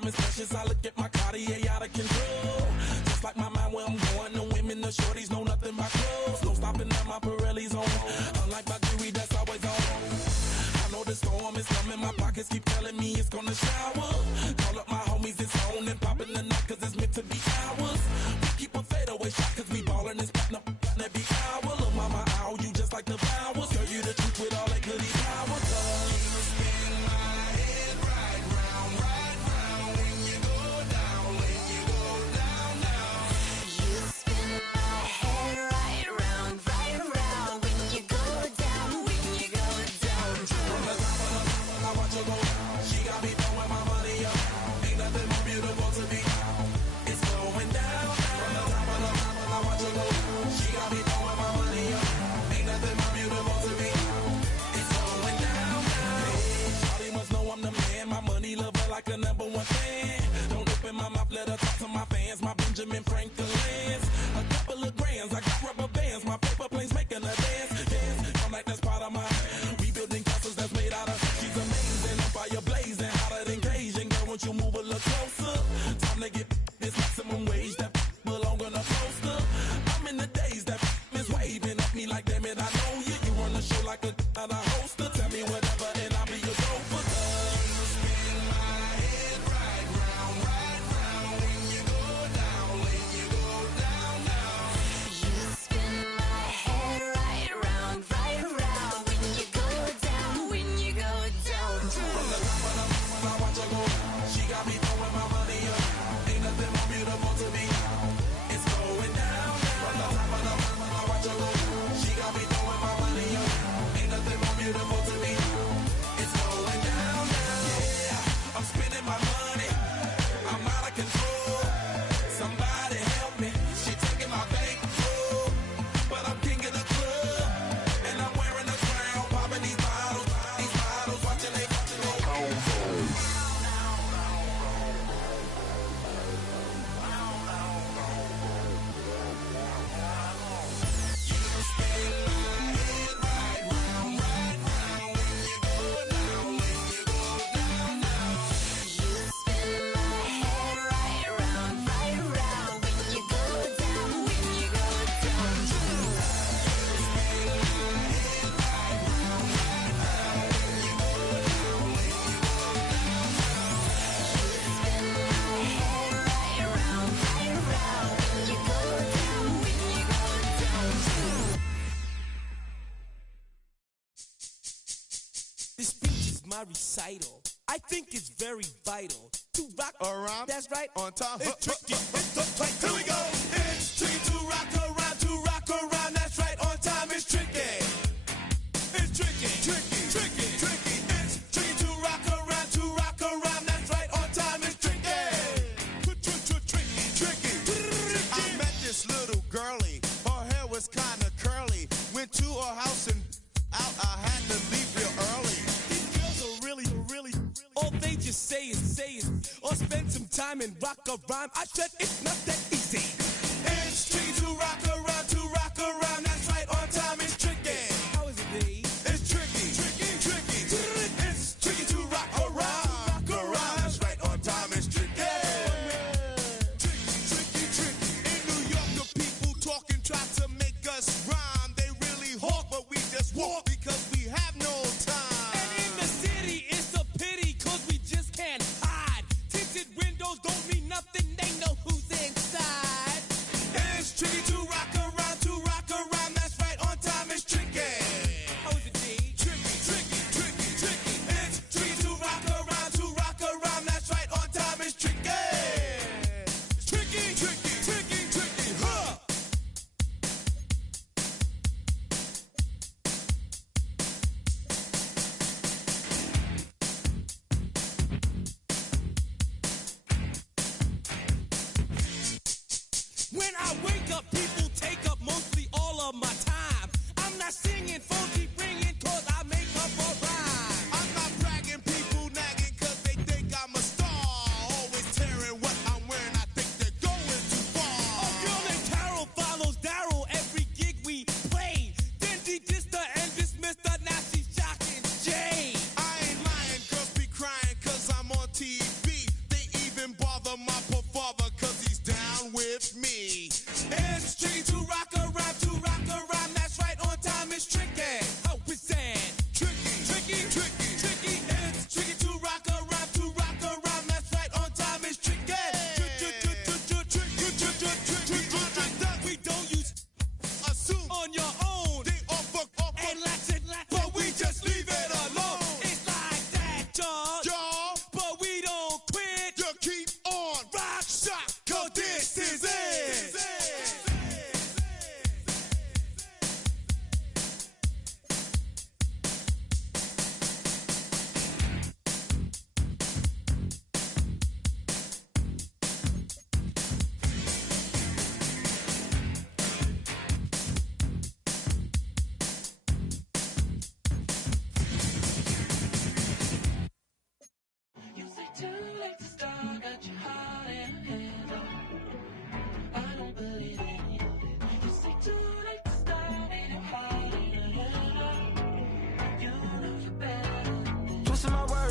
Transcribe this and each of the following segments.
time is precious. I look at my Cartier out of control. Just like my mind where I'm going. The women, the shorties know nothing but clothes. No stopping at my Pirelli's on. Unlike my jewelry that's always on. I know the storm is coming. My pockets keep telling me it's gonna shower. Call up my homies, it's on and popping the night 'cause it's meant to be ours. We keep a fadeaway shot 'cause we ballin' this platinum every hour. Look, mama, ow, you just like the flowers. Girl, you the truth with all that goody power. You spin my head right round when you go down, when you go down, down. You spin my head right round when you go down, when you go down. From the top of the mountain, I watch her go. She got me throwing my money up. Ain't nothing more beautiful to me. It's going down. From the top of the mountain, I watch her go. She got me throwing my money up. Ain't nothing more beautiful to me. It's going down, down. Shawty must know I'm the man. My money lover like a #1 fan. Don't open my mouth, let her talk to my fans. My Benjamin Franklin's. A couple of grands, I got rubber bands. My paper planes making a dance. Dance, I'm like that's part of my rebuilding castles that's made out of. She's amazing, on fire blazing, hotter than Cajun. Girl, won't you move a little closer? Time to get this maximum wage that belong on a poster. I'm in the days that is waving at me like, damn it, I know you. You run the show like a hoster. Tell me whatever and I'll be your gopher. You spin my head right round when you go down, when you go down, down. You spin my head right round when you go down, when you go down. From the top of the mountain, I watch her go. She got me throwing my money up. Ain't nothing more beautiful to me. It's going down. From the top of the mountain, I watch her go. She got me throwing my money up. Ain't nothing more beautiful to me. It's going down. Yeah, I'm spending my money. I'm out of control. Somebody help me. She taking my bankroll, but I'm king of the club, and I'm wearing a crown, popping these bottles, watching they go. You spin my head right round when you go down, when you go down, down. You spin my head right round when you go down, when you go down. This speech is my recital. I think it's very vital to rock Around. That's right. On time. It's tricky. It's the play. Here we go. It's tricky to rock around. That's right. On time. It's tricky. It's tricky. It's tricky to rock around. That's right. On time. It's tricky. Tricky. I met this little girlie. Her hair was kind of curly. Went to her house and out. I had to leave real early. These girls are really, all they just say is, or spend some time and rock a rhyme. I said it's not that easy. It's tricky to rock around. That's right. On time. It's tricky. How is it, babe? It's tricky. It's tricky to rock around. That's right. On time. It's tricky. Tricky. In New York, the people talking try to make us rhyme. They really hawk, but we just walk because we have no time. And in the city, it's a pity, 'cause we just can't hide. Tinted windows don't mean nothing, they know who's inside.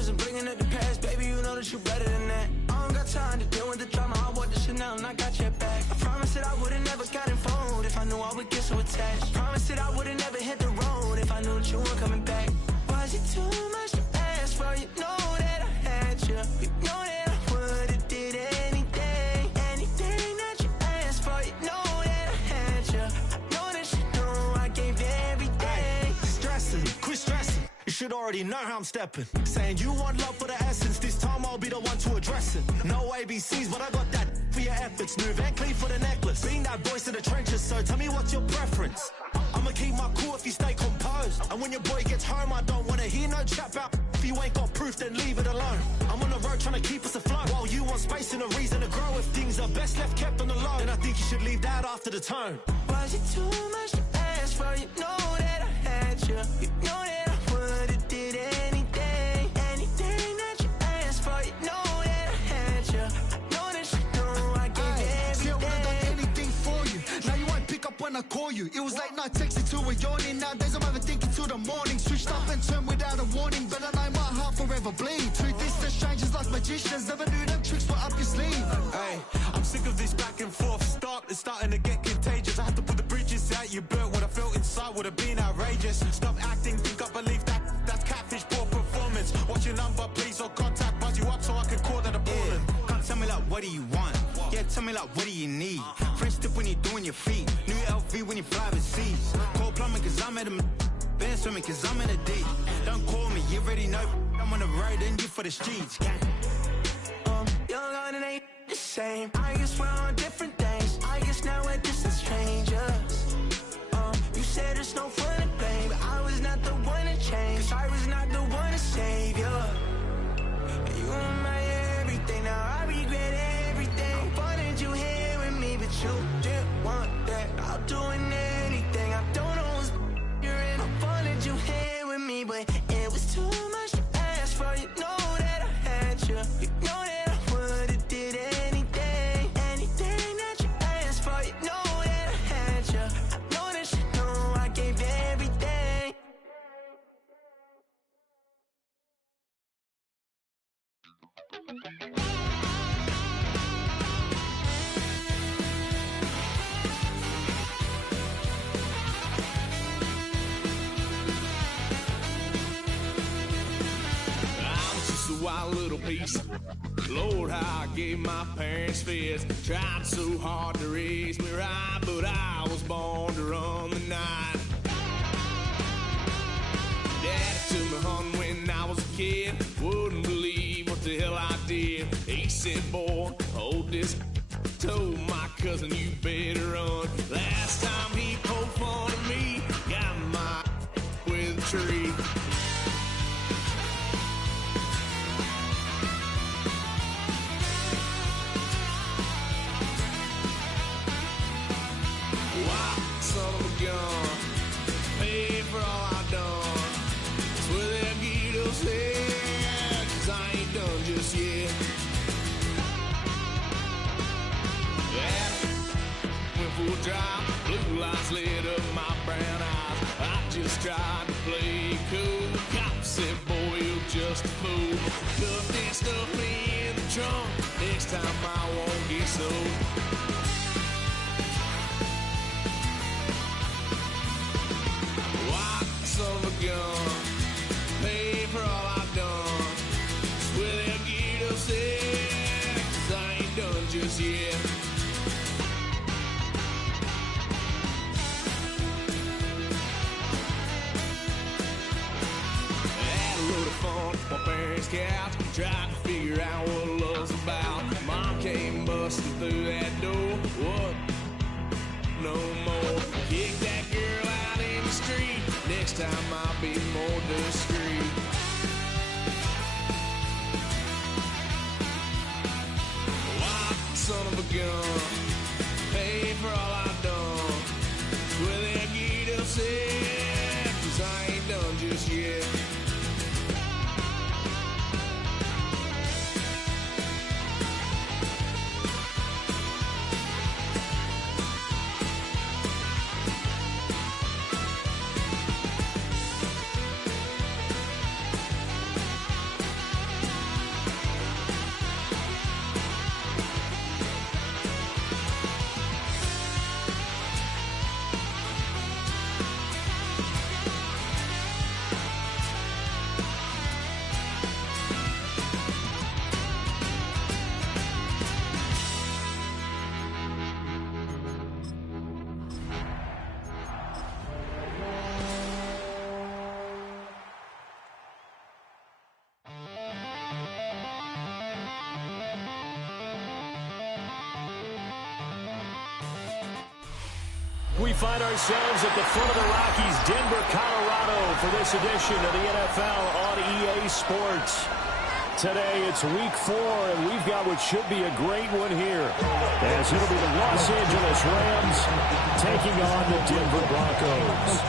wasn't bringing up the past, baby, you know that you better than that. I don't got time to deal with the drama, I bought the Chanel and I got your back. I promise that I would've never gotten phoned if I knew I would get so attached. I promise that I would've never hit the road if I knew that you weren't coming back. Was it too much to ask for? You know that I had you. You know that I would've did anything, anything that you asked for. You know that I had you. I know that you know I gave everything. Stressing, quit stressing. You should already know how I'm stepping. Saying you want love for the essence, this time I'll be the one to address it. No ABCs, but I got that for your efforts. New Van Cleef for the necklace. Being that voice in the trenches, so tell me what's your preference. I'ma keep my cool if you stay composed. And when your boy gets home, I don't wanna hear no chat about. If you ain't got proof, then leave it alone. I'm on the road trying to keep us afloat, while you want space and a reason to grow. If things are best left kept on the low, then I think you should leave that after the tone. Was it too much to ask for? You know that I had you. You know that I would've did anything, anything that you asked for. You know that I had you. I know that you know I gave everything. See, I would've done anything for you. Now you won't pick up when I call you. It was late night texting till we're yawning. Nowadays I'm overthinking till the morning. Switched up and turned without a warning, but I know my heart forever bleed. Truth is, the strangers like magicians. Never knew them tricks were up your sleeve. Hey, I'm sick of this back and forth. It's starting to get contagious. I had to put the bridges out you burnt. What I felt inside would have been outrageous. Stop acting, think I believe that. That's catfish, poor performance. What's your number, please, or contact. Buzz you up so I can call that a ballin'. Can't tell me like, what do you want? Yeah, tell me like, what do you need? French tip when you're doing your feet. New LV when you fly overseas. Call plumbing cause I'm at a been swimming cause I'm in a deep. Don't call me, you already know. I'm on the road and you for the streets. Young on and ain't the same. I guess we're on different things. I guess now we're distant strangers. You said there's no fun to blame, but I was not the one to change. 'Cause I was not the one to save you. And you were my everything. Now I regret everything. I wanted you here with me, but you didn't want that. I'll do anything. I don't know what's you're in. I wanted you here with me, but it was too much to ask for. You know that I had you. You know that I would've did anything, anything that you asked for. You know that I had you. I know that you know I gave everything. A wild little piece. Lord, how I gave my parents fits. Tried so hard to raise me right, but I was born to run the night. Daddy took me home when I was a kid. Wouldn't believe what the hell I did. He said, boy, hold this. Told my cousin, you better run. Last time he poked fun at me, got my with a tree. Son of a gun, pay for all I done. That's where that Guido's head, 'cause I ain't done just yet. Yeah, went full drive, blue lights lit up my brown eyes. I just tried to play cool. Cop said, boy, you're just a fool. Cuffed and stuffed me in the trunk. Next time I won't get so. Son of a gun, pay for all I've done. It's where that Guido said, 'cause I ain't done just yet. Had a load of fun on my parents' couch, tried to figure out what love's about. Mom came busting through that door. What? No more. Kick that girl out in the street. Next time I'll be more discreet. Wild son of a gun, pay for all I've done. Where that Guido said, 'cause I ain't done just yet. find ourselves at the foot of the Rockies, Denver, Colorado, for this edition of the NFL on EA Sports. Today, it's week 4, and we've got what should be a great one here, as it'll be the Los Angeles Rams taking on the Denver Broncos.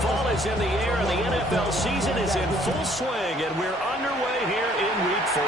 Fall is in the air, and the NFL season is in full swing, and we're underway here in week 4.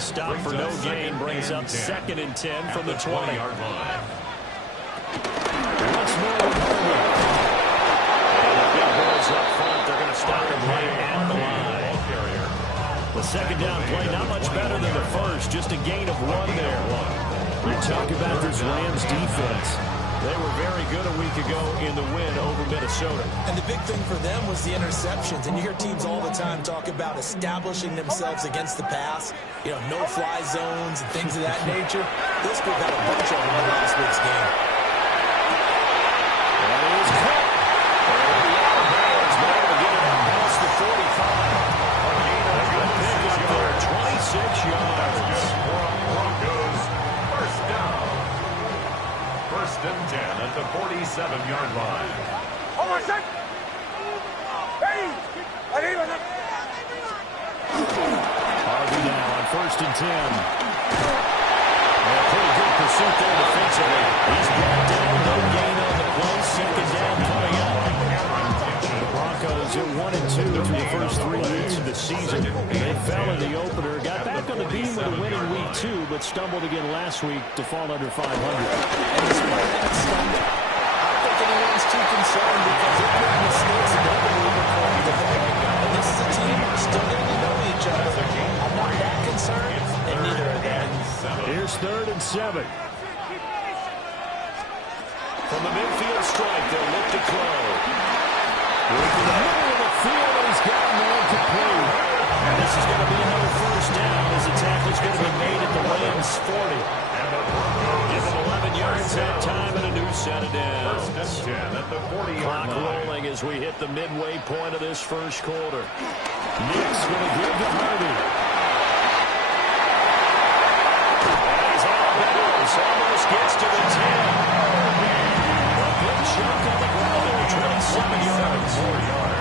Stop for no gain brings up 2nd and 10 from the 20-yard line. Once more with Harvey. And the big boys up front, they're going to stop him right at the line. The second down play, not much better than the first, just a gain of 1 there. You talk about this Rams defense. They were very good a week ago in the win over Minnesota. And the big thing for them was the interceptions. And you hear teams all the time talk about establishing themselves against the pass. You know, no-fly zones and things of that nature. This group had a bunch of them in last week's game. That is cut. And the Outbags were able to get it past the 45. A good pick up there, 26 yards. Broncos, first down. 1st and 10 at the 47-yard line. Harvey now on 1st and 10. A pretty good pursuit there defensively. He's brought down, no gain on the play. 2nd down coming up. The Broncos are 1-2 through the first 3 weeks of the season. They fell in the opener, got back on the beam with a win in week 2, but stumbled again last week to fall under 500. And despite that stumble, I don't think anyone's too concerned because they're making mistakes and they're going to leave a point to them. And this is a team still getting to know each other. I'm not that concerned, and neither are they. Here's 3rd and 7. From the midfield stripe, they'll look to throw. Into the middle of the field, and he's got man complete. And this is going to be another 1st down as the tackle's going to be made at the Rams 40. Give him 11 yards that time and a new set of downs. 1st and 10 at the 40-yard Clock line. rolling as we hit the midway point of this first quarter. Nick's going to give to Harvey. And he's out of bounds. Almost gets to the 10. A big chunk on the ground there, 27 yards.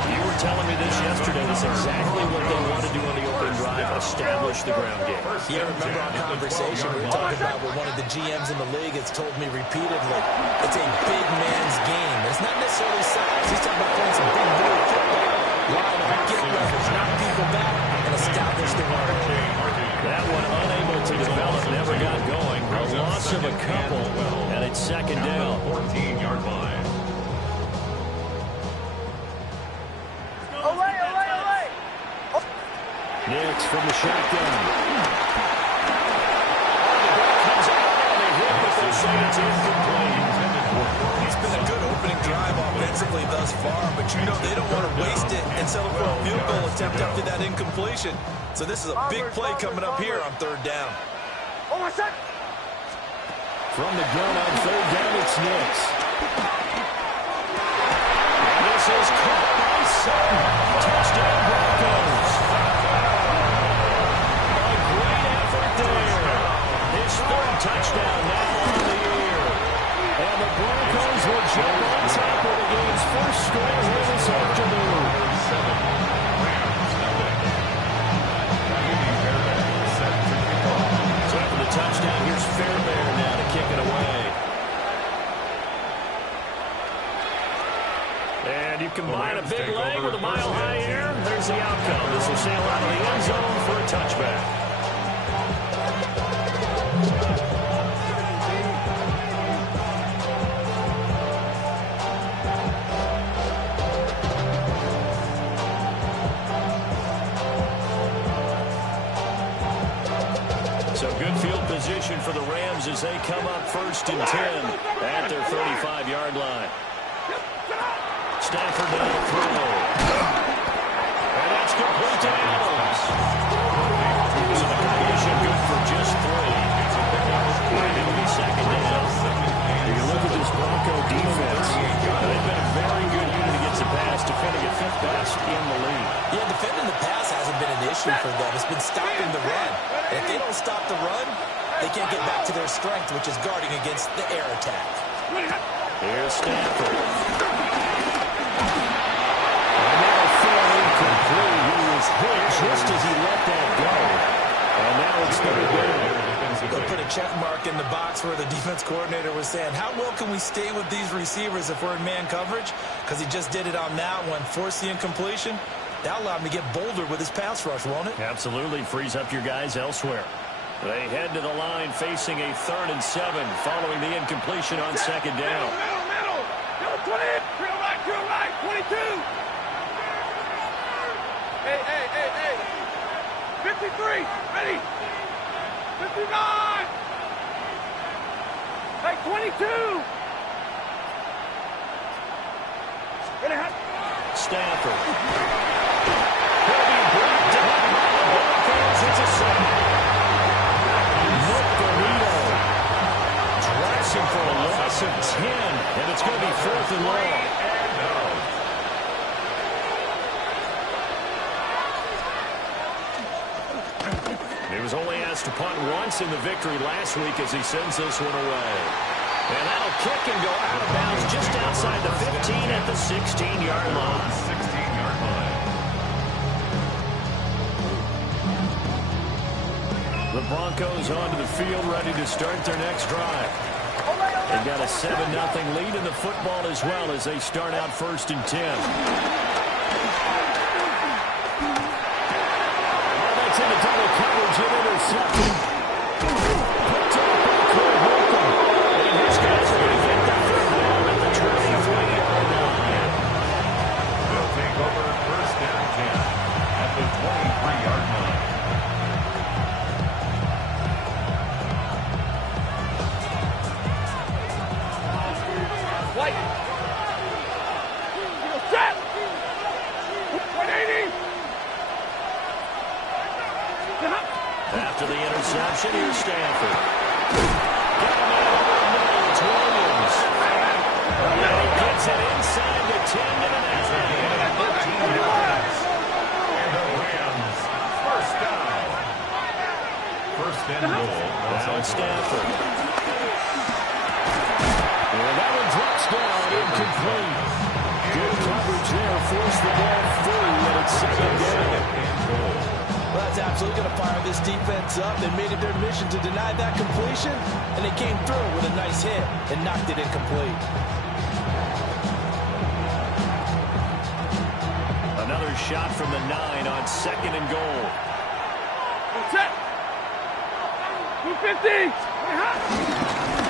You were telling me this yesterday. That's exactly what they want to do on the opening drive, establish the ground game. Yeah, remember our conversation we were talking about with one of the GMs in the league has told me repeatedly, it's a big man's game. It's not necessarily size. He's talking about playing some big boy football. Line up, get leverage, knock people back, and establish the run. That one unable to develop, never got going. A loss of a couple, and it's 2nd down. 14-yard line. Nix from the shotgun. The ball comes out and they hit, but they say it's incomplete. It's been a good opening drive offensively thus far, but you know they don't want to waste it and settle for a field goal attempt after that incompletion. So this is a big play coming up here on 3rd down. From the gun on 3rd down, it's Nix. is caught by Sutton. Touchdown, Broncos. A great effort there. His third touchdown now on the year. And the Broncos will jump on top of the game's first score here this afternoon. So after the touchdown, here's Fairbairn now to kick it away. And you combine a big leg with a mile-high air, there's the outcome. This will sail out of the end zone for a touchback. So good field position for the Rams as they come up 1st and 10 at their 35-yard line. Stafford down to throw. And that's complete to Adams. So the completion good for just 3. And it'll be 2nd down. You look at this Bronco defense. They've been a very good unit against the pass, defending at 5th best in the league. Yeah, defending the pass hasn't been an issue for them. It's been stopping the run. And if they don't stop the run, they can't get back to their strength, which is guarding against the air attack. Here's Stafford. And now fairly incomplete. He was hit just as he let that go. And now it's 3rd down. They'll put a check mark in the box where the defense coordinator was saying, how well can we stay with these receivers if we're in man coverage? Because he just did it on that one, forced the incompletion. That'll allow him to get bolder with his pass rush, won't it? Absolutely. Frees up your guys elsewhere. They head to the line facing a 3rd and 7 following the incompletion on 2nd down. Middle. 20. Drill right. 22. Hey. 53. Ready. 59. Hey, 22. Stafford. He'll be blocked down by the Broncos. It's a sack. Drops him for a loss of 10, and it's going to be 4th and long. He was only asked to punt once in the victory last week as he sends this one away. And that'll kick and go out of bounds just outside the 15 at the 16-yard line. 16-yard line. The Broncos onto the field, ready to start their next drive. They've got a 7-0 lead in the football as well as they start out 1st and 10. Oh, that's into double coverage and intercepted. Picked up by Cole Holcomb. And his guys are going to get that 3rd down at the 23-yard line. They'll take over 1st and 10 at the 23-yard line. White. Set. 180. After the interception, here's Stafford. Got him out over the middle. It's Williams. And he gets it inside the 10 to the next one. 13 yards. And the Rams, 1st down. 1st and goal. Now it's Stafford. And that one drops down, incomplete. Good coverage there, forced the ball through, and it's 2nd down. Well, that's absolutely going to fire this defense up. They made it their mission to deny that completion, and they came through with a nice hit and knocked it incomplete. Another shot from the 9 on 2nd and goal. Set. 250.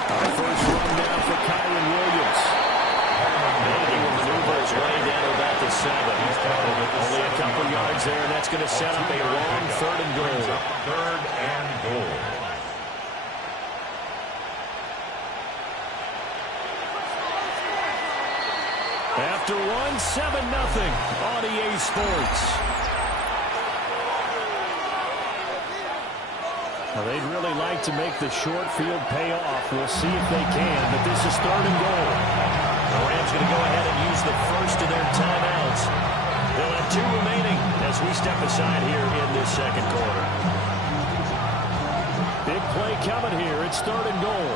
Our first run down for Kyron Williams. And he will maneuver his way down to about the 7. Only a couple yards there, and that's going to set up a long 3rd and goal. 3rd and goal. After one, 7-0 on EA Sports. Now, they'd really like to make the short field pay off. We'll see if they can, but this is 3rd and goal. The Rams going to go ahead and use the first of their timeouts. They'll have 2 remaining as we step aside here in this second quarter. Big play coming here. It's 3rd and goal.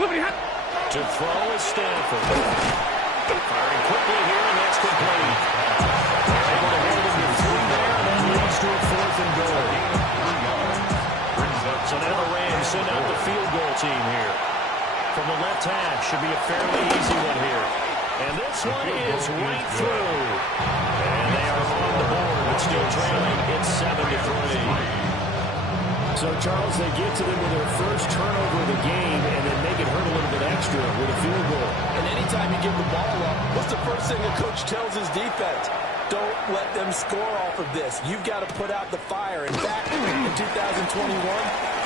To throw is Stanford. Firing quickly here, and that's complete. They're able to hold him to 3 there, and that leads to a 4th and goal. So now the Rams send out the field goal team here. From the left hash, should be a fairly easy one here. And this one is right through. And they are on the board, but still trailing. It's 7-3. So, Charles, they get to them with their first turnover of the game and then make it hurt a little bit extra with a field goal. And anytime you give the ball up, what's the first thing a coach tells his defense? Don't let them score off of this. You've got to put out the fire. In fact, in 2021,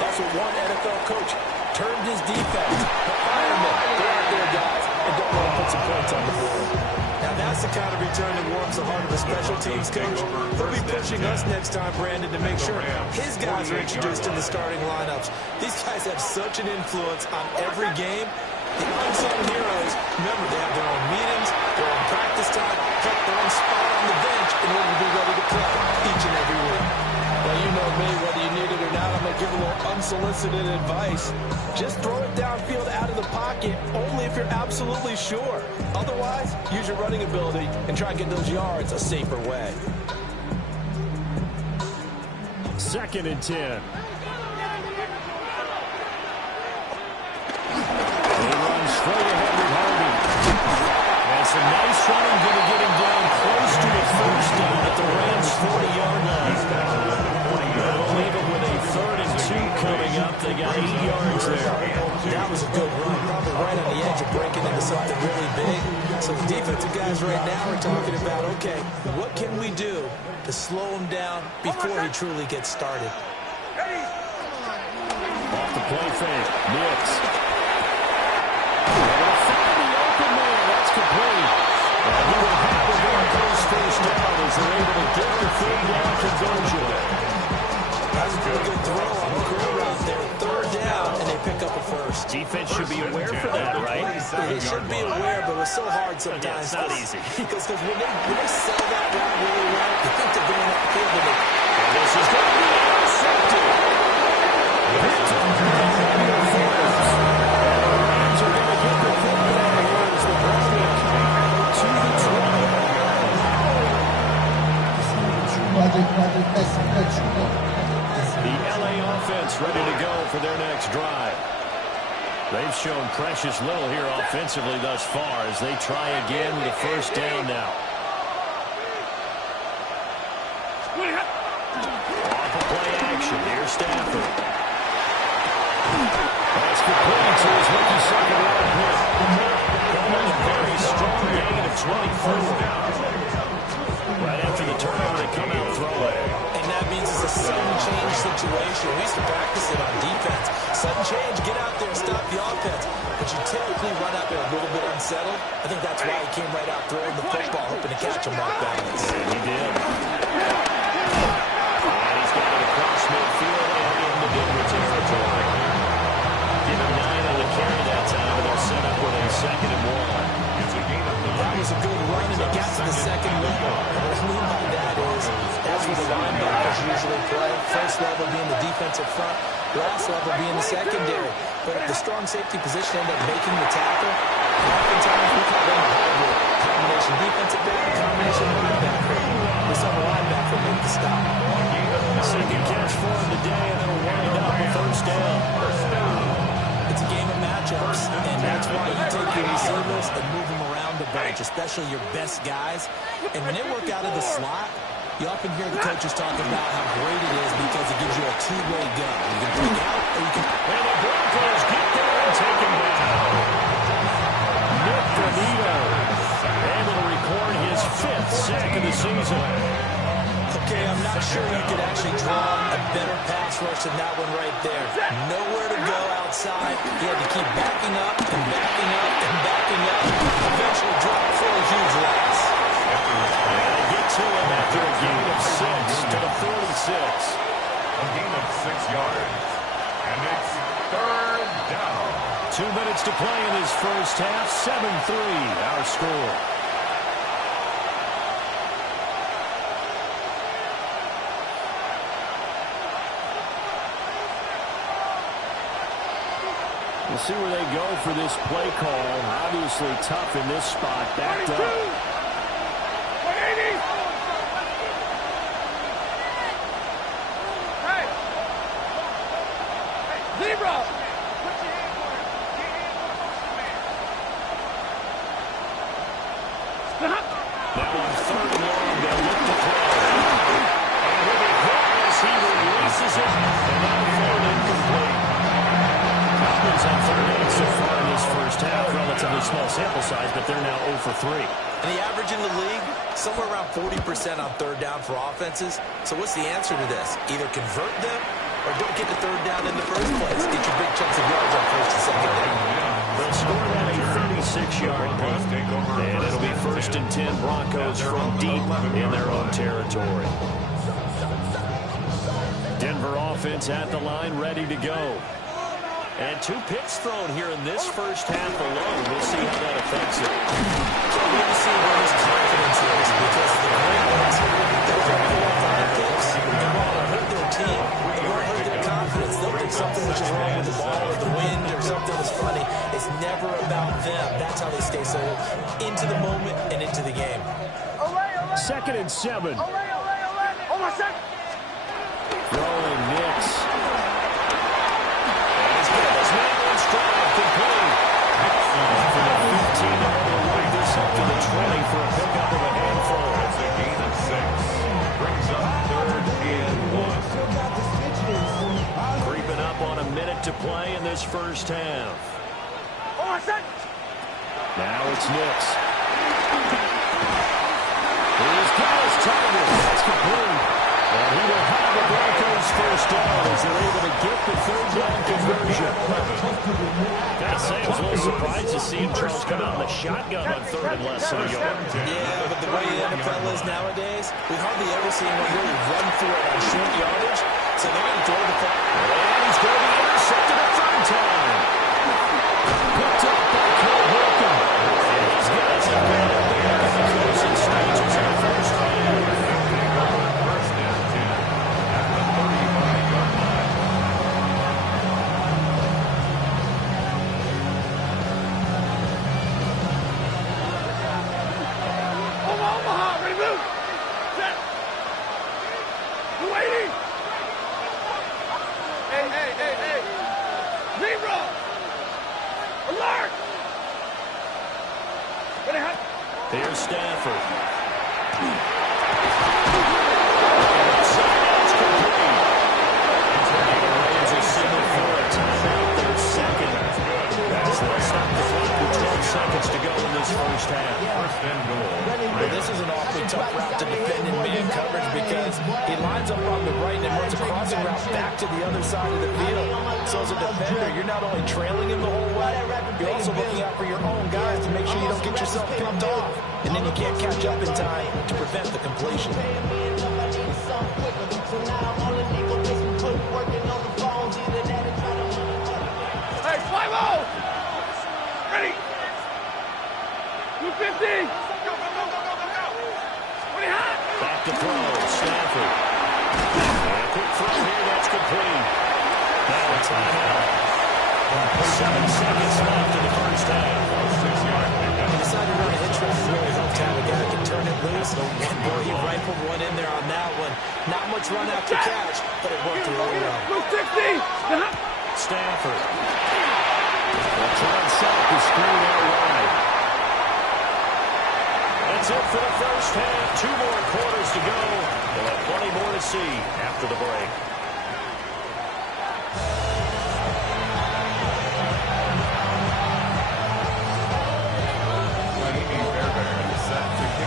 that's what one NFL coach termed his defense. The firemen. Go out there, guys, and don't let them put some points on the board. Now, that's the kind of return that warms the heart of a special teams coach. He'll be pushing us next time, Brandon, to make sure his guys are introduced in the starting lineups. These guys have such an influence on every game. The unsung heroes, remember, they have their own meetings, their own practice time, heck, their own spot on the bench in order to be ready to play each and every week. Well, you know me, whether you need it or not, I'm going to give a little unsolicited advice. Just throw it downfield out of the pocket, only if you're absolutely sure. Otherwise, use your running ability and try and get those yards a safer way. 2nd and 10. Straight ahead with Harvey. And some nice running, going to get him down close to the first down at the Rams' 40-yard line. They'll leave him with a 3rd and 2 coming up. They got 8 yards there. That was a good run, probably right on the edge of breaking into something really big. So the defensive guys right now are talking about, okay, what can we do to slow him down before he truly gets started? Off the play fake, Nix. Complete. And he will have the Broncos first down as they're able to get the 3rd down conversion. That's a good throw on the curl route there. 3rd down, and they pick up a first. Defense should be aware for that, right? They should be aware, but it's so hard sometimes. Yeah, it's not easy. Because when they sell that route really well, you think they're going upfield with it. And this is going to be intercepted. It's on the Rams are going to get the football. Here's the Broncos to the 20. The LA offense ready to go for their next drive. They've shown precious little here offensively thus far as they try again with a first down now. Off of play action, here's Stafford. That's complete to his rookie second round pick. Almost a very strong gain of 24. Right after the turnover, they come out throwing. And that means it's a sudden change situation. We used to practice it on defense. Sudden change, get out there, stop the offense. But you typically run out there a little bit unsettled. I think that's why he came right out throwing the football, hoping to catch him off balance. And he did. And he's got it across midfield and into Denver territory. Give him 9 on the carry that time, and they'll set up with a 2nd and 1. That was a good run, and it got to the second level. What I mean by that is that's where the linebackers usually play. First level being the defensive front, last level being the secondary. But if the strong safety position end up making the tackle, oftentimes we call them a hybrid. Combination defensive back, combination linebacker. We saw the linebacker make the stop. Second catch for him today, and it'll wind up a first down. It's a game of matchups, and that's why you take your receivers and move them around the bunch, especially your best guys. And when they work out of the slot, you often hear the coaches talk about how great it is because it gives you a two-way gun. You can break out, or you can... And the Broncos get there and take him down. Nick Bonito able to record his 5th sack of the season. Okay, I'm not sure you could actually draw a better pass rush than that one right there. Nowhere to go outside. He had to keep backing up and backing up and backing up. Eventually dropped for a huge loss. And they get to him after a gain of 6 to the 46. A gain of 6 yards. And it's 3rd down. 2 minutes to play in this first half. 7-3, our score. We'll see where they go for this play call. Obviously tough in this spot. Backed up. 180. Hey. Zebra. Put your hands on him. Get hands on the man. Stop. Now on 3rd and long, they'll look to throw. And he'll be hit as he releases it. And that'll throw it incomplete. Cowboys on 3rd down so far in this first half. Relatively small sample size, but they're now 0 for 3. And the average in the league, somewhere around 40% on 3rd down for offenses. So what's the answer to this? Either convert them or don't get to 3rd down in the first place. Get your big chunks of yards on 1st and 2nd down. They'll score that a 36-yard punt. And it'll be 1st and 10 Broncos from deep in their own territory. Denver offense at the line, ready to go. And 2 picks thrown here in this first half alone. We'll see how that affects it. So we're going to see where his confidence is because the great ones, they'll hurt the left picks. They want to hurt their team. They want to hurt their confidence. They'll think something which is wrong with the ball or the wind or something is funny. It's never about them. That's how they stay so into the moment and into the game. 2nd and 7. Oh, my son. Throwing Nix. Complete. From the 15, they'll work this up to the 20 for a pickup of a handful. That's a gain of 6. Brings up 3rd and 1. Creeping up on a minute to play in this first half. Oh, my son. Now it's Nix. He's got his target. That's complete. And he will have the Broncos first down as they're able to get the 3rd down conversion. Gotta say, I was a little surprised to see Charles come out in the shotgun on 3rd and less than a yard. Yeah, but the way the NFL is nowadays, we hardly ever see anyone really run through it on short yardage. So they're going to throw the ball. And he's going to be intercepted a 3rd time. Picked up by Cole Holcomb. And these guys have been up there in the closing stages of the first half. Here's Stafford. It's complete. Rams will signal for a timeout. Their 2nd. As they'll stop the clock with 12 seconds to go in this first half. 1st and goal. Well, this is an awfully tough route to defend in man coverage because he lines up on the right and runs a crossing route back to the other side of the field. So as a defender, you're not only trailing him the whole way, you're also looking out for your own guys to make sure you don't get yourself picked off. And then you can't catch up in time to prevent the completion. Hey, 5-0. Ready. 250. Back to throw. Stafford. And a quick throw here. That's complete. Now a timeout. 7 seconds left in the first half. He decided to run a hitch route. Really helped have a guy that can turn it loose. And boy, he rifled one in there on that one. Not much run after catch, but it worked really well. 260. Stafford. They'll try and set up the screen out wide. That's it for the first half. 2 more quarters to go. We'll have plenty more to see after the break.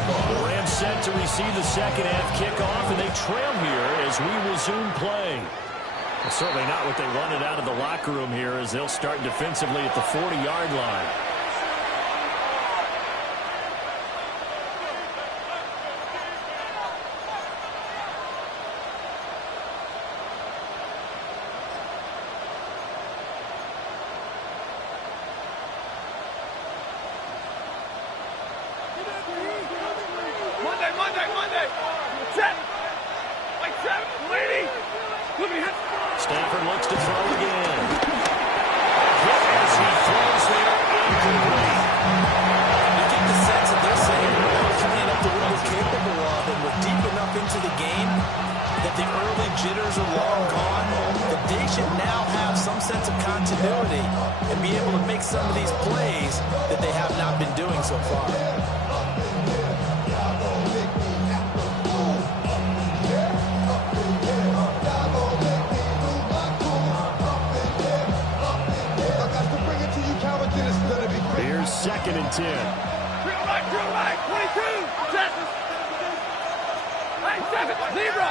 The Rams set to receive the second half kickoff, and they trail here as we resume play. Well, certainly not what they wanted out of the locker room here as they'll start defensively at the 40-yard line. jitters are long gone, that they should now have some sense of continuity and be able to make some of these plays that they have not been doing so far. Here's 2nd and 10. Drill right, 22, Texas. Hey, 7, 0.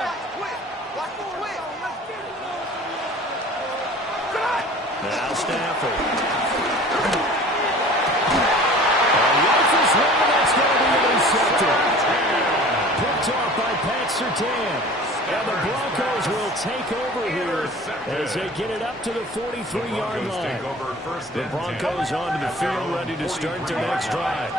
Now Stafford. Rifles one, that's going to be intercepted. Picked off by Pat Surtain. And the Broncos will take over here as they get it up to the 43-yard line. The Broncos onto the field, ready to start their next drive.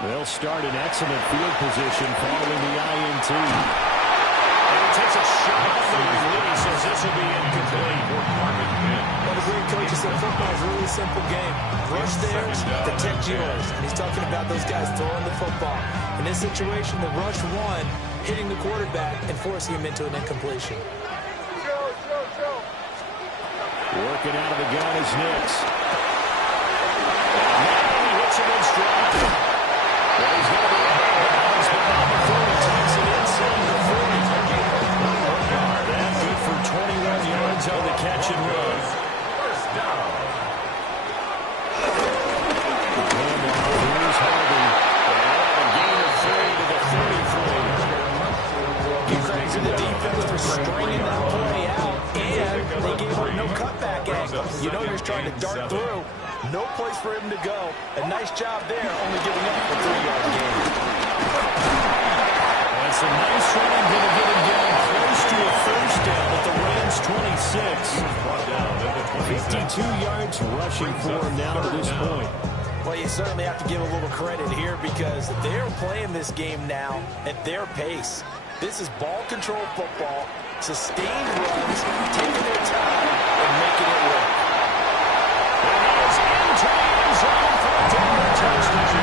They'll start in excellent field position following the INT. And he takes a shot off the release as this will be incomplete. Well, the great coach said football is a really simple game. Rush theirs, protect yours. And he's talking about those guys throwing the football. In this situation, the rush won, hitting the quarterback and forcing him into an incompletion. Working out of the gun is Nix. And now he hits him in stride. Well, he's going to be out of bounds, but on the 40, takes it inside the 40. That good for 21 yards on the catch and run. First down. Here's Harvey. And a gain of 3 to the 33. Give credit to the defense for stringing that play out, and they gave up no cutback angle. You know you're trying to dart through. No place for him to go. A nice job there, only giving up a 3-yard gain. That's a nice running, going to get him down close to a first down at the Rams 26. 52 yards rushing for him now to this point. Well, you certainly have to give a little credit here because they're playing this game now at their pace. This is ball control football, sustained runs, taking their time, and making it work. And he is into the end zone for a touchdown.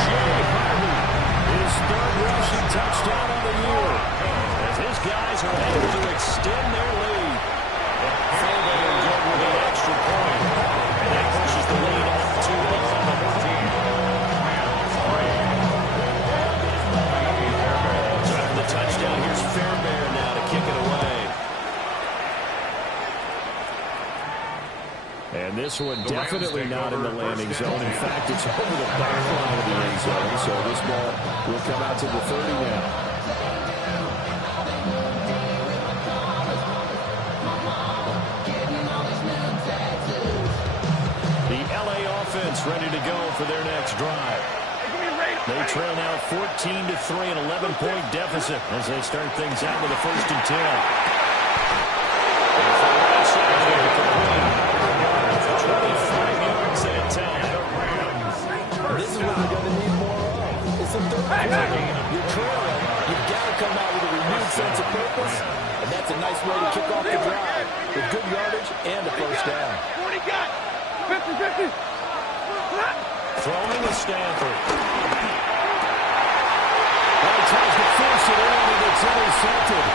Jay Harvey, his 3rd rushing touchdown of the year. As his guys are able to extend their lead. Fairbairn good with an extra point. And that pushes the lead up to 11. Driving the touchdown, here's Fairbairn now to kick it away. And this one definitely not in the landing zone. In fact, it's over the back line of the end zone. So this ball will come out to the 30 now. The LA offense ready to go for their next drive. They trail now 14-3, an 11-point deficit as they start things out with a 1st and 10. This is what you're going to need more of. It's a 3rd quarter. You're trailing. You've got to come out with a renewed sense of purpose, and that's a nice way to kick off the drive with good yardage and a first down. 40 got 50-50. Throwing to Stanford. He tries to force it in, and it's intercepted.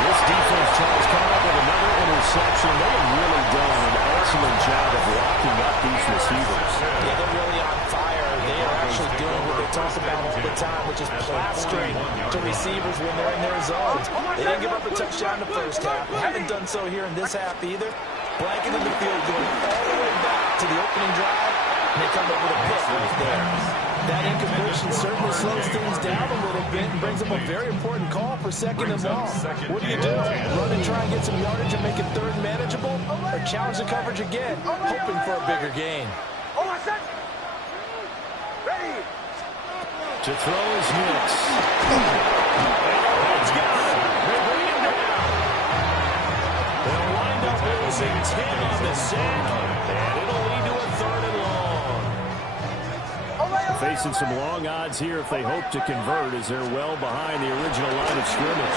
This defense tries to come up with another interception. They have really done an excellent job of locking up these receivers. Yeah, they're really on fire. They are actually doing what they talk about all the time, which is plastering to receivers when they're in their zones. They didn't give up a touchdown in the first half. They haven't done so here in this half either. Blanketing the field, going all the way back to the opening drive, and they come up with a pick right there. That incompletion certainly slows things down a little bit and brings up a very important call for 2nd and long. What do? Run and try and get some yardage and make it 3rd manageable, or challenge the coverage again, hoping for a bigger gain? To throw is Nix. They'll wind up losing 10 on the sack, and it'll lead to a 3rd and long. Facing some long odds here if they hope to convert, as they're well behind the original line of scrimmage.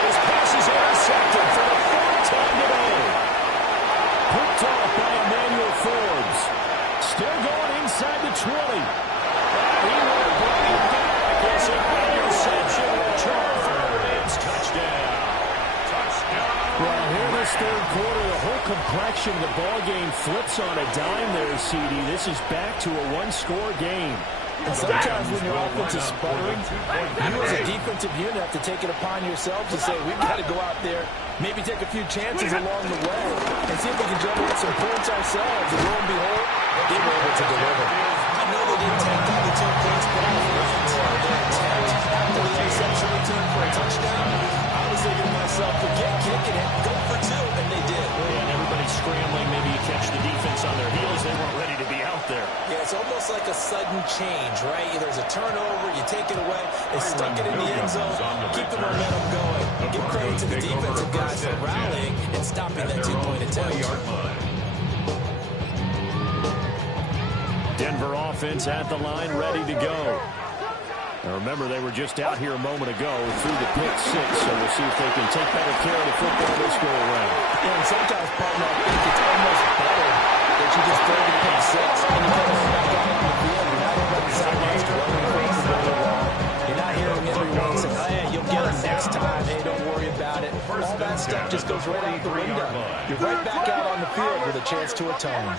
His pass is intercepted for the 4th time today. Picked off by Emmanuel Forbes. Still going inside the 20. He complexion of the ball game flips on a dime there, CD. This is back to a one-score game. And sometimes when your offense is sputtering, you as a defensive unit have to take it upon yourselves to say, we've got to go out there, maybe take a few chances along the way, and see if we can generate some points ourselves. And lo and behold, they were able to deliver. I know they didn't take all the 2 points, but I wasn't their intent after the interception return for a touchdown. I was thinking to myself, forget kicking it, go for 2, and they did. And everybody's scrambling. Maybe you catch the defense on their heels. They weren't ready to be out there. Yeah, it's almost like a sudden change, right? There's a turnover, you take it away, they stuck it in the end zone, keep the momentum going. Give credit to the defensive guys for rallying and stopping that 2-point attempt. Denver offense at the line, ready to go. Now remember, they were just out here a moment ago through the pick 6, so we'll see if they can take better care of the football this go around. Yeah, and sometimes, partner, I think it's almost better that you just throw the pick 6 and you come back out on the field. You're not over the sidelines dwelling on things that go wrong. You're not hearing everyone say, oh, yeah, you'll get it next time. Hey, don't worry about it. All that stuff just goes right out the window. You're right back out on the field with a chance to atone.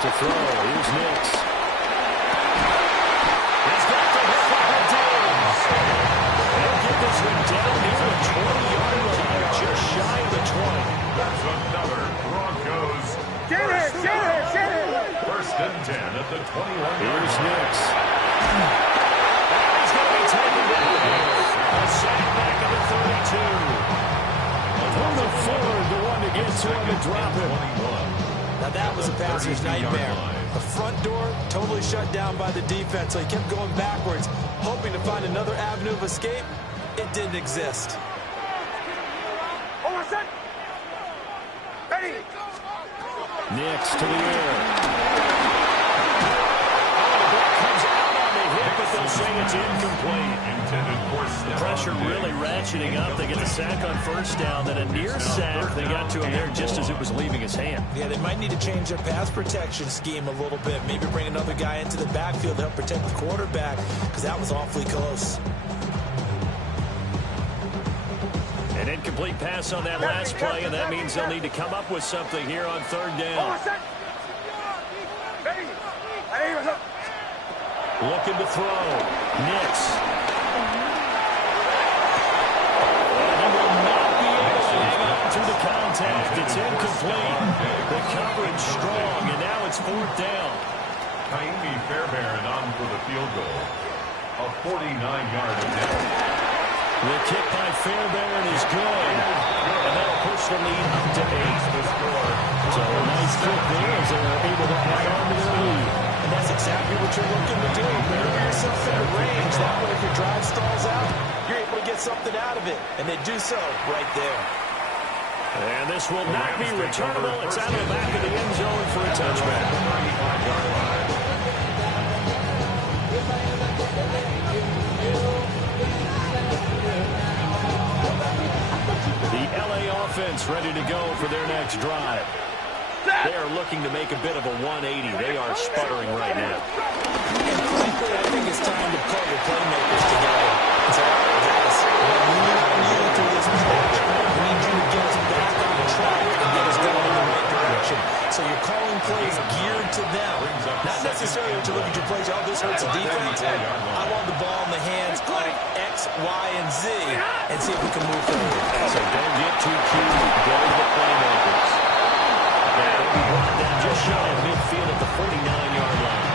To throw, here's Nix. He's got the hit by Downs. They'll get this one down near the 20-yard line, just shy of the 20. That's another Broncos. Get it! First and 10 at the 21. Here's Nix. He's going to be taken down here. A sack back at the 32. On the forward, the one to get to him and drop him. Now that was a passer's nightmare. The front door totally shut down by the defense, so he kept going backwards, hoping to find another avenue of escape. It didn't exist. Over set. Ready. Nix to the air. The ball comes out on the hit, but they'll say it's incomplete. The pressure really ratcheting up. They get the sack on first down, then a near sack. They got to him there just as it was leaving his hand. Yeah, they might need to change their pass protection scheme a little bit. Maybe bring another guy into the backfield to help protect the quarterback, because that was awfully close. An incomplete pass on that last play, and that means they'll need to come up with something here on third down. Looking to throw. Nix. And he will not be able to hang on to the contact. It's incomplete. The coverage strong, and now it's fourth down. Kaimi Fairbairn on for the field goal. A 49-yard attempt. The kick by Fairbairn is good, and that'll push the lead up to 8. So a nice kick there as they're able to hang on to their lead. And that's exactly what you're looking to do. Maneuver yourself into range. That way, if your drive stalls out, you're able to get something out of it. And they do so right there. And this will not be returnable. It's out of the back of the end zone for a touchback. The LA offense ready to go for their next drive. They are looking to make a bit of a 180. They are sputtering right now. And frankly, I think it's time to call your playmakers together. And say, all right, guys, we're leaning on you through this match. We need you to get us back on track and get us going in the right direction. So you're calling plays geared to them. Not necessarily to look at your plays, oh, this hurts the defense. I want the ball in the hands of X, Y, and Z and see if we can move forward. So don't get too cute. Go to the playmakers. That'll be brought down just shy of midfield at the 49-yard line.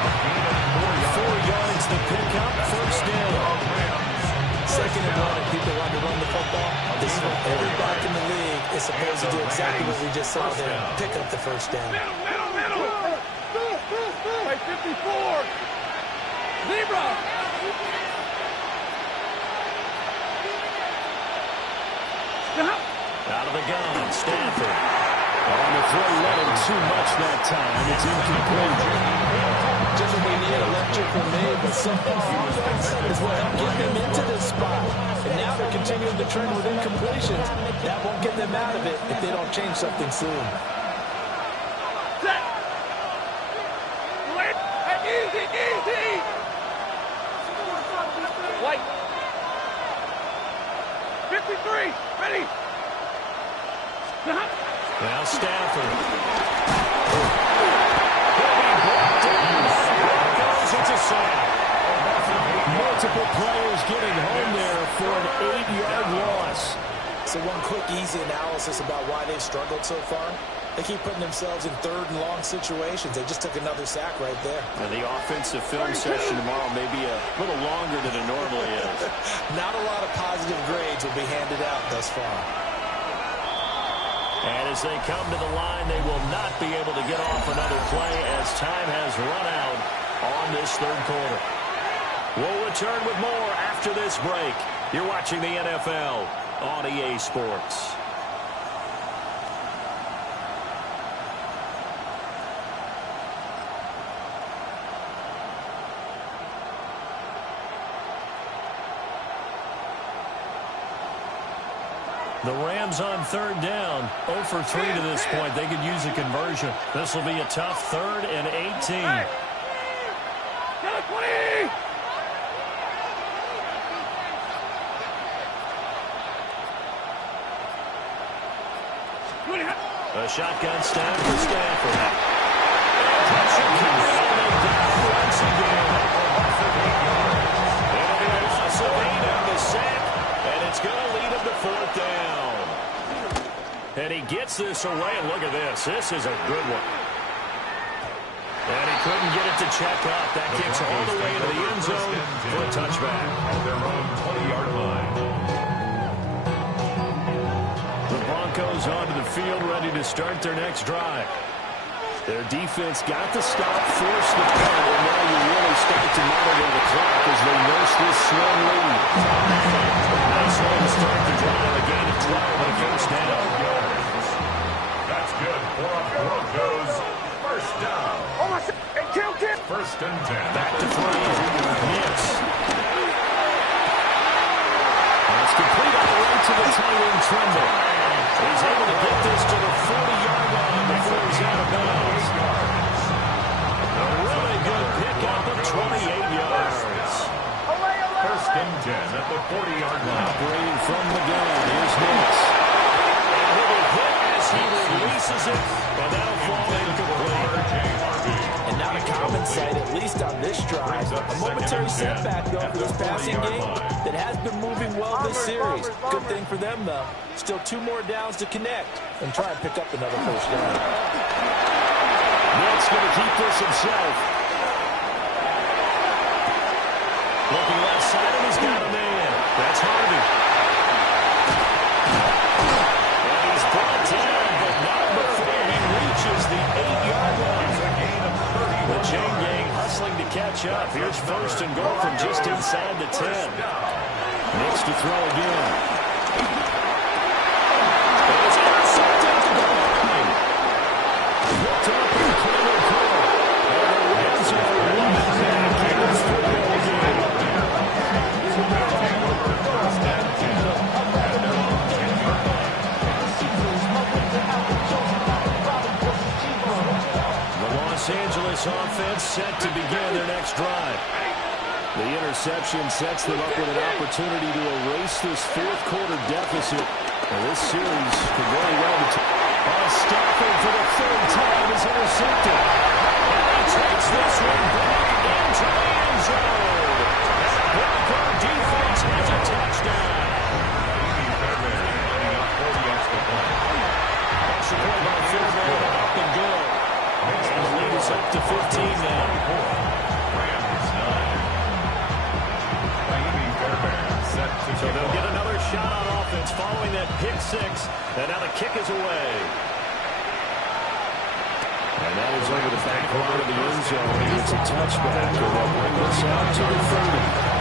4 yards to pick up, first down. Second and 1, and people want to run the football. This is what every back in the league is supposed to do, exactly what we just saw there. Pick up the first down. Middle. Play 54. Zebra. Out of the gun, Stanford. On the throw, running too much that time. It's incomplete. Typically need a lecture from me, but something is what helped get them into this spot. And now they're continuing the trend with incompletions. That won't get them out of it if they don't change something soon. Set. Wait. Easy. White. 53. Ready. Now Stafford. It's a sack. Multiple players getting home there for an 8-yard loss. So one quick, easy analysis about why they've struggled so far. They keep putting themselves in third and long situations. They just took another sack right there. And the offensive film session tomorrow may be a little longer than it normally is. Not a lot of positive grades will be handed out thus far. And as they come to the line, they will not be able to get off another play as time has run out on this third quarter. We'll return with more after this break. You're watching the NFL on EA Sports. The Rams on third down, 0 for 3 to this point. They could use a conversion. This will be a tough 3rd and 18. A shotgun snap for Stafford. Once again. It'll be a loss of 8 on the sack, and it's going to lead him to 4th down. And he gets this away, and look at this. This is a good one. And he couldn't get it to check up. That kicks all the way into the end zone for a touchback. At their own 20-yard line. The Broncos onto the field, ready to start their next drive. Their defense got the stop, forced the punt, and now you really start to monitor the clock as they nurse this slow lead. Nice way to start the drive, a gain of 12 and a first down. That's good for a Broncos first down. First and 10. Back to throw. Yes. That's complete all the way to the tight end, Tremble. He's able to get this to the 40-yard line before he's out of bounds. A really good pickup of 28 yards. First and 10 at the 40-yard line. Operating from the gun. Here's Nix. And he'll be hit as he releases it, and that'll fall incomplete. And not a common sight, at least on this drive. A momentary setback, though, for this passing game that has been moving well this series. Good thing for them, though. Still 2 more downs to connect and try and pick up another first down. Nix going to keep this himself. Looking left side, and he's got a man. That's Harvey. And he's brought down, but not before he reaches the 8-yard line. The chain gang hustling to catch up. Here's first and goal from just inside the 10. Nix to throw again. It's intercepted at the goal line. Looked up and cleared clear. And the Rams are running back in this football game. The Los Angeles offense set to begin their next drive. The interception sets them up with an opportunity to erase this 4th quarter deficit. And this series could very well be. Stafford for the 3rd time is intercepted. And he takes this one back into the end zone. And the Bronco defense has a touchdown. Extra point by Fairbairn, up and good. And the lead is up to 15 now. Rams 9. So they'll get another shot on offense following that pick 6. And now the kick is away. And that is over the back line of the end zone. It's a touchback. And they'll bring this out to the 30.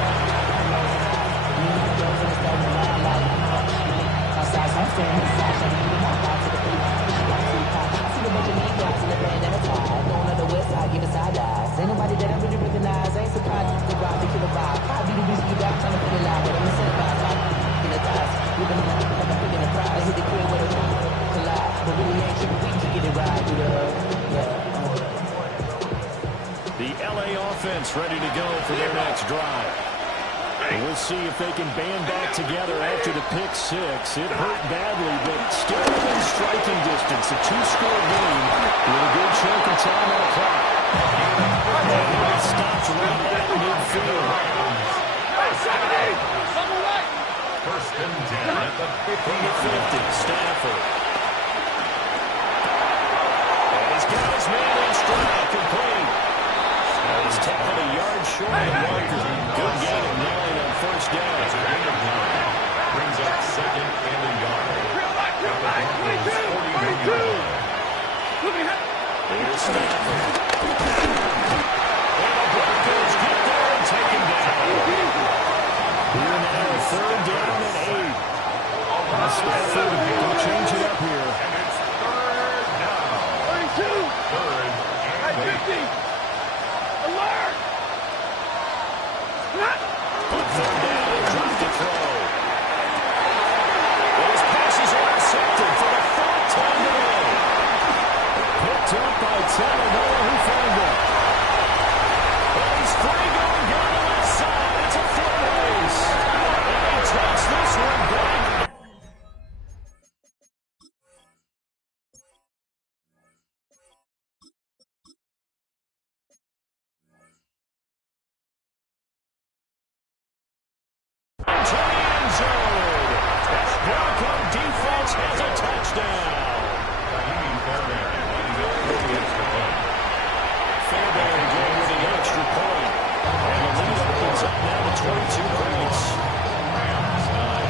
Ain't nobody that I really recognize. I ain't surprised to rock the killer vibe. I be the whiskey guy trying to put it loud, but I'm incentivized like in the thighs. We're gonna like I'm picking a prize. Hit the crib with a collide. But really ain't tripping, we can get it right, The LA offense ready to go for their next drive. We'll see if they can band back together after the pick six. It hurt badly, but still within striking distance. A two-score game with a good chunk of time on the clock. And it stops right at midfield. First and 10 at the 50. Stafford. And he's got his man in stride, complete. He's tackled a yard short of the marker. Good gain of 9 on first down. It's a gain of 9. Brings up second and a yard. At the Broncos' 41-yard line. Here's Stafford. And the Broncos get there and take him down. Here now, a third down and 8. Stafford will change it up here. And it's third down. 32. Third and 8. Alert! On third down, he dropped to throw. Those passes are intercepted for the fourth time today. Picked up by Tannehill, who found him. And he's free going down the left side. It's a foot race. And he takes this one back. To the end zone. And the Bronco defense has a touchdown. Fairbairn with the extra point. Fairbairn going with the extra point. And the lead opens up now to 22 points. Rams 9.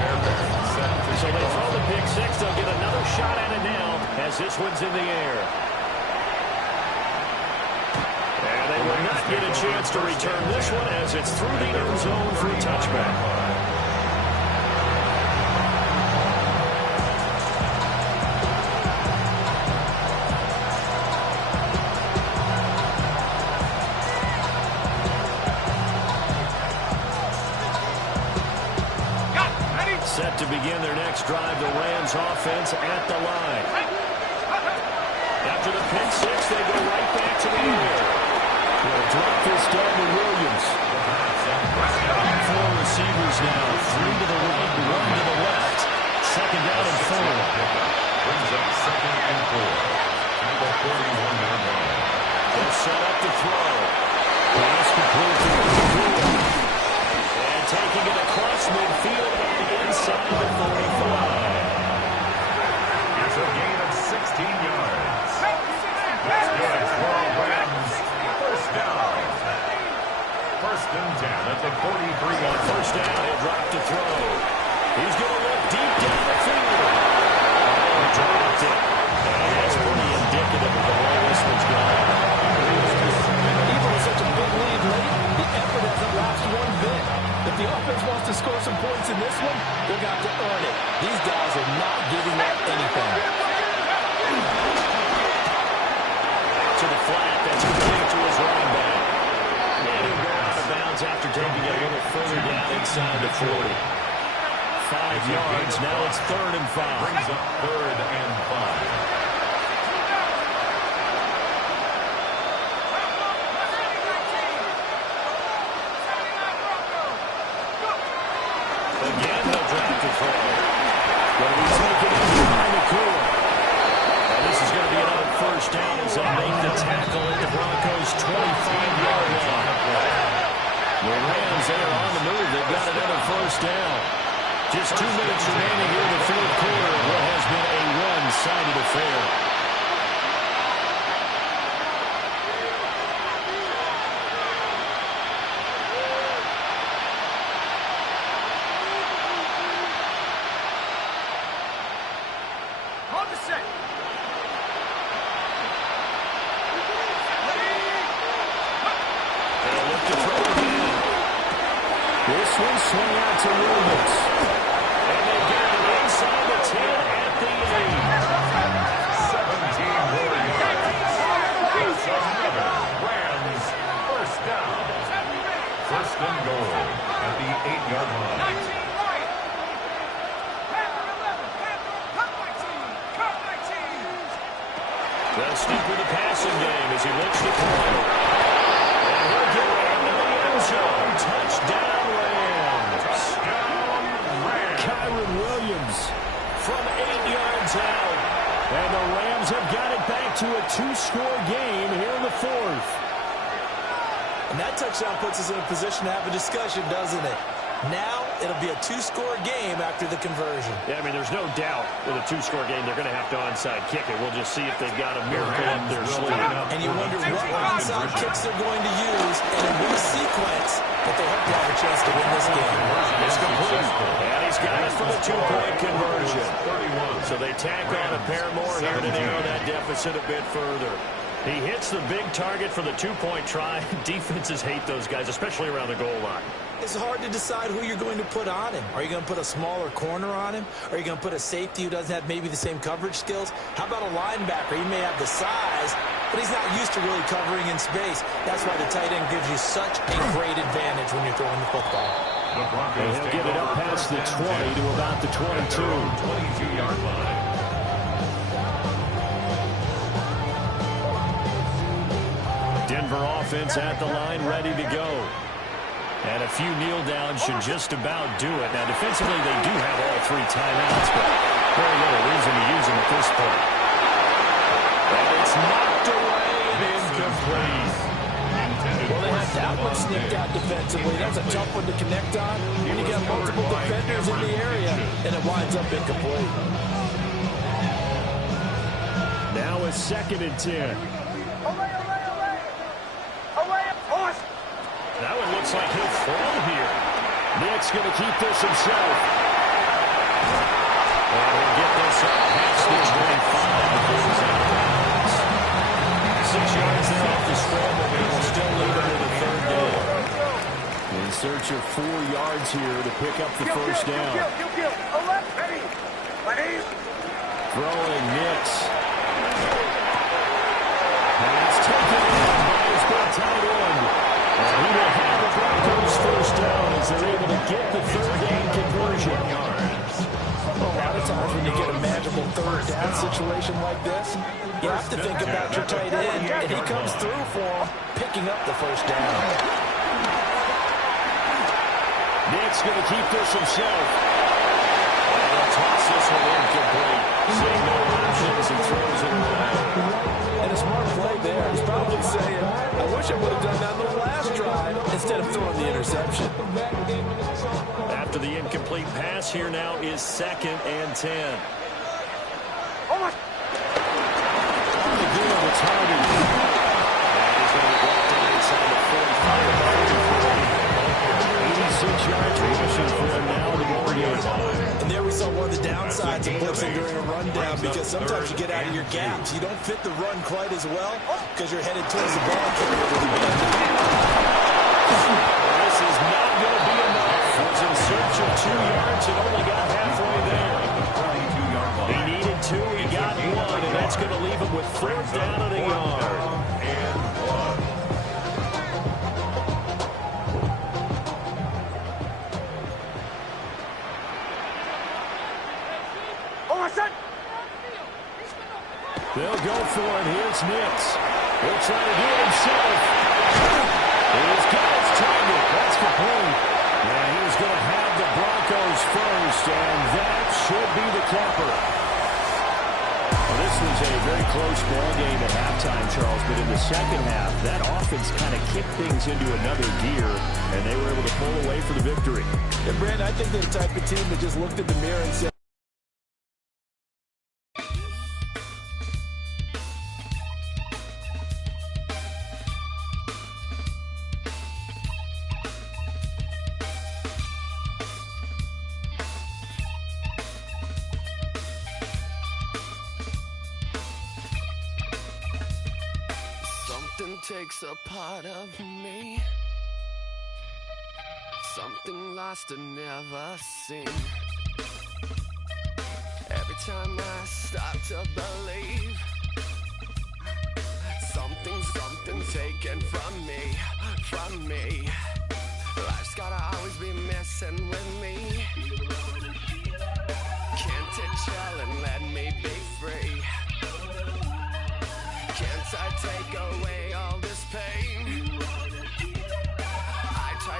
Fairbairn set to So they throw the pick six. They'll get another shot at it now as this one's in the air. And they will not get a chance to return this one as it's through the end zone for a touchback. Set to begin their next drive, the Rams offense at the line. After the pick six, they go right back to the air. They'll drop this down to Williams. Four receivers now, 3 to the right, 1 to the left. Second down and 4. Brings up second and 4. At the 41-yard line. They'll set up to throw. Pass complete to Williams. And taking it across midfield and inside the 45. It's a gain of 16 yards. That's good for Rams. First down. First and 10 at the 43-yard line. First down, he'll drop to throw. He's going to look deep down the field. Oh, dropped it. And that's pretty indicative of the way this one's going. Even with such a big lead late, the effort hasn't lapsed one bit. If the offense wants to score some points in this one, they're going to have to earn it. These guys are not giving up anything. To the flat, that's complete to his running back. And he'll go out of bounds after taking it a little further down inside the 40. 5 yards, now it's 3rd and 5. Brings up 3rd and 5. Again, they'll drop to throw. Going to be taken in behind the cooler. And this is going to be another first down as they make the tackle at the Broncos' 25-yard line. The Rams, they are on the move. They've got another first down. Just 2 minutes remaining here in the fourth quarter of what has been a one-sided affair. Hold the set. They'll look to throw again. This one swung out to Williams. And they got it inside the 10 at the 8. 17 more yards. That's another Rams first down. First and goal at the 8-yard line. They'll stick with the passing game as he looks to throw. And he'll get into the end zone. Touchdown, Rams. Kyron Williams from 8 yards out. And the Rams have got it back to a 2-score game here in the fourth. And that touchdown puts us in a position to have a discussion, doesn't it? Now it'll be a 2-score game after the conversion. Yeah, I mean, there's no doubt with a 2-score game they're going to have to onside kick it. We'll just see if they've got a miracle up their sleeve. And you wonder what onside kicks they're going to use and in what sequence that they hope to have a chance to win this game. It's complete. And he's got it for the 2-point conversion. So they tack on a pair more here to narrow that deficit a bit further. He hits the big target for the 2-point try. Defenses hate those guys, especially around the goal line. It's hard to decide who you're going to put on him. Are you going to put a smaller corner on him? Are you going to put a safety who doesn't have maybe the same coverage skills? How about a linebacker? He may have the size, but he's not used to really covering in space. That's why the tight end gives you such a great advantage when you're throwing the football. And he'll get it up past the 20 to about the 22. 22-yard line. Denver offense at the line, ready to go. And a few kneel downs should just about do it. Now, defensively, they do have all 3 timeouts, but very little reason to use them at this point. And it's knocked away and incomplete. Well, they have that one sneaked out defensively. That's a tough one to connect on when you got multiple defenders in the area, and it winds up incomplete. Now a 2nd and 10. That one looks like he'll fall here. Nick's going to keep this himself. And he'll get this up past the 25. 6 yards there off the scramble, but will still lead him to the 3rd down. In search of 4 yards here to pick up the first down. Throwing Nix. Pass taken by his big tight end. And he will have the Broncos first down as they're able to get the 3rd down conversion. A lot of times when you get a manageable 3rd down situation like this, you have to think about your tight end, and he comes through for him, picking up the first down. Nick's going to keep this himself. And he'll toss this one incomplete. Seeing no options and throws it away. And a smart play there. He's probably saying, I wish I would have done that on the last drive instead of throwing the interception. After the incomplete pass, here now is 2nd and 10. Again, it's Hardy. And he's going to be brought down inside the 45. 86 yards rushing for him now to go again. And there we saw one of the downsides of blitzing during a rundown, because sometimes you get out of your gaps. You don't fit the run quite as well because you're headed towards the ball carrier with the band. This is not going to be enough. Was in search of 2 yards and only got halfway there. He needed 2, he got 1, and that's going to leave him with 4th down and a yard. They'll go for it. Here's Nix. He'll try to do it himself. He's got his target. That's complete. And he's going to have the Broncos first, and that should be the capper. Well, this was a very close ball game at halftime, Charles, but in the second half, that offense kind of kicked things into another gear, and they were able to pull away for the victory. And, Brandon, I think they're the type of team that just looked in the mirror and said, takes a part of me, something lost and never seen. Every time I start to believe, something taken from me. Life's gotta always be messing with me. Can't it chill and let me be free? Can't I take away all this pain?